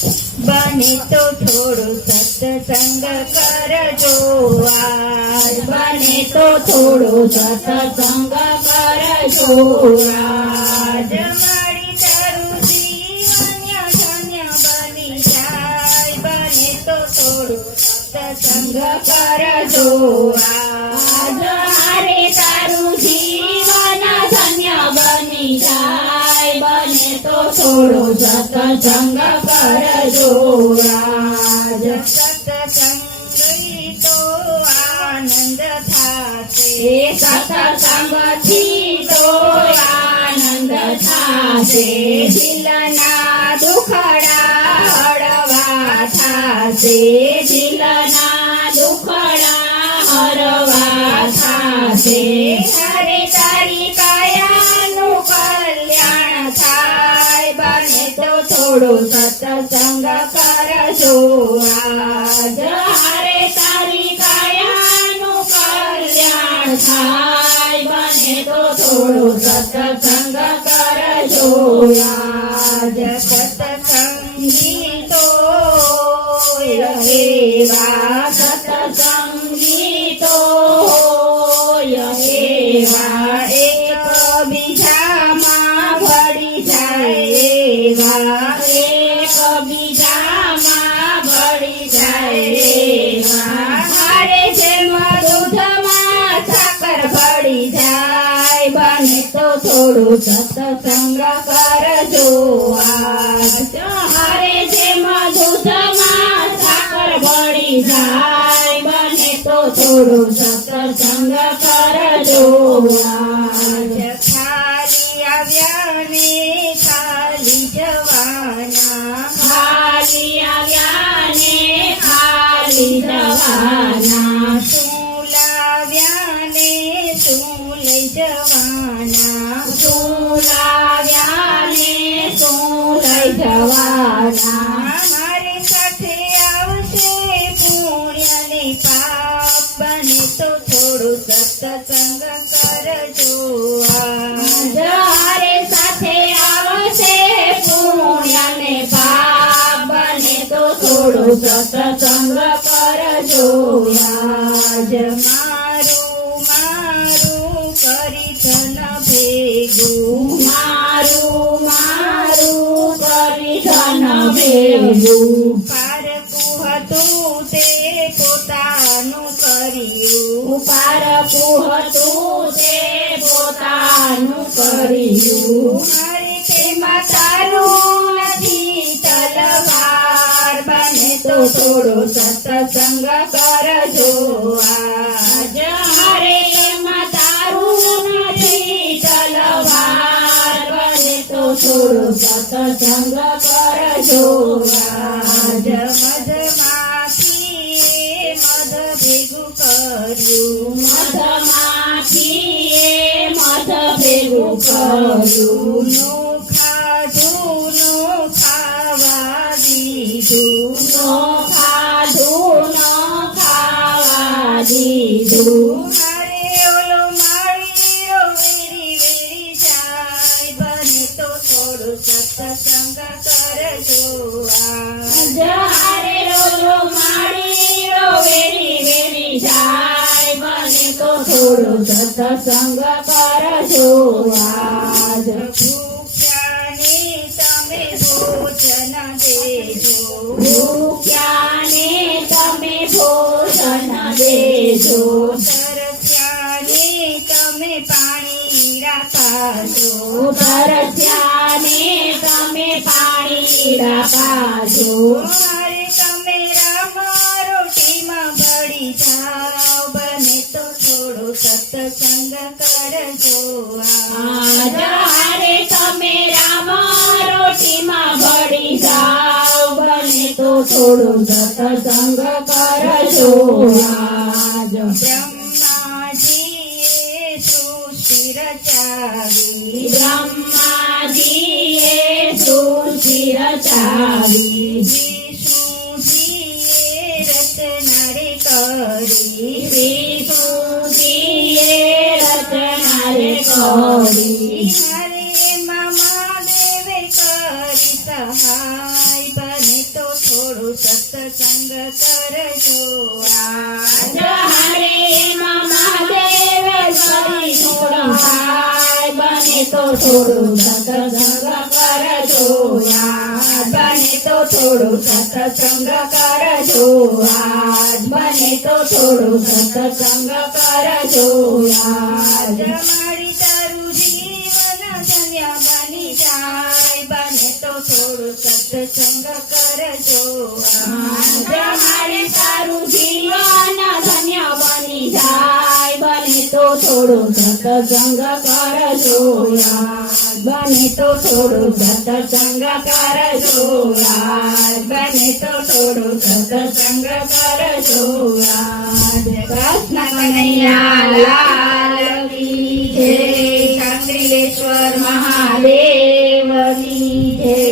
બને તો થોડું સત્સંગ કરજો આજ, બને તો થોડું સત્સંગ કરજો આજ. મારી તારું જીવન ધન્ય બની જાય, બને તો થોડું સત્સંગ કરજો આજ. હારે તારું જીવન ધન્ય બની જાય, બને તો થોડું સત્સંગ કરજો આજ. સત્સંગી તો આનંદ થાશે, સત્સંગથી તો આનંદ થાશે, દિલના દુખડા હળવા થાશે, દિલના દુખડા હરવા થાશે. હરે તારી કાયાનું કલ્યાણ થાય, બને તો થોડું સત્સંગ કરજો આજ. હારે તારી કાયાનું કલ્યાણ થાય, બને તો થોડું સત્સંગ કરજો આજ. સત્સંગી તો એવા, સત્સંગી તો એવા, એકબીજામાં ભળી જાય એવા, એકબીજામાં ભળી જાય એવા. હારે જેમ દૂધમાં સાકર ભળી જાય, બને તો થોડું સત્સંગ કરજો આજ. હારે જેમ દૂધમાં સાકર ભળી જાય, બને તો થોડું સત્સંગ કરજો આજ. ખાલી આવ્યા ને ખાલી જવાના, ખાલી આવ્યા ને ખાલી જવાના, શું લાવ્યા ને શું લઈ જવાના, શું લાવ્યા ને શું લઈ જવાના. મારી સાથે આવશે પુણ્ય ને પાપ, બને તો થોડું સત્સંગ કરજો આજ. હારે સાથે આવશે પુણ્ય ને પાપ, બને તો થોડું સત્સંગ કરજો આજ. મારું મારું કરી ધન ભેગું, મારું મારું કરી ધન ભેગું, પારકું હતું તે પોતાનું કર્યું, પારકું હતું તે પોતાનું કર્યું. મારી તેમાં તારું નથી તલવાર, બને તો થોડો સત્સંગ કરજો આજ. હારે એમાં તારું નથી તલવાર, બને તો થોડો સત્સંગ કરજો આજ. મધમાખીએ મધ ભેગું કર્યું, મધમાખીએ મધ ભેગું કર્યું, નો ખાધું નો ખાવા દીધું, નો ખાધું ન ખાવા દીધું. મારે ઓલો માળીરો વેરી વેરી જાય, બને તો થોડું સત્સંગ કરજો આજ. હારે ઓલો માળીરો વેરી વેરી જાય, બને તો થોડો સત્સંગ કરજો આજ. ભૂખ્યાને તમે ભોજન દેજો, ભૂખ્યાને તમે ભોજન દેજો, તરસ્યાને તમે પાણી રાખજો, તરસ્યાને તમે પાણી પાજો. મારે તમે રામ રોટીમાં ભળી જાઓ, બને તો થોડો સત્સંગ કરજો આજ. હારે તમે રામ રોટીમાં ભળી જાઓ, બને તો થોડો સત્સંગ કરજો આજ. બ્રહ્માજીએ સૃષ્ટિ રચાવી, બ્રહ્માજીએ સૃષ્ટિ રચાવી, વિષ્ણુજીએ રચના રે કરી, વિષ્ણુજીએ રચના રે કરી. હરે મહાદેવે કરી સહાય, બને તો કરજો આજ હારે એમાં મહાદેવ કરી થોડો હાય બને તો થોડું સત્સંગ કરજો આજ બને તો થોડું સત્સંગ કરજો આજ બને તો થોડું સત્સંગ કરજો આજ મારી તારું જીવન ધન્ય બની જાય બને તો થોડું સત્સંગ કરજો આજ મારે તારું જીવન ધન્ય બની જાય બને તો થોડું સત્સંગ કરજો બને તો થોડું સત્સંગ કરજો આજ બને તો થોડું સત્સંગ કરજો આજ કૃષ્ણ કનૈયા લાલ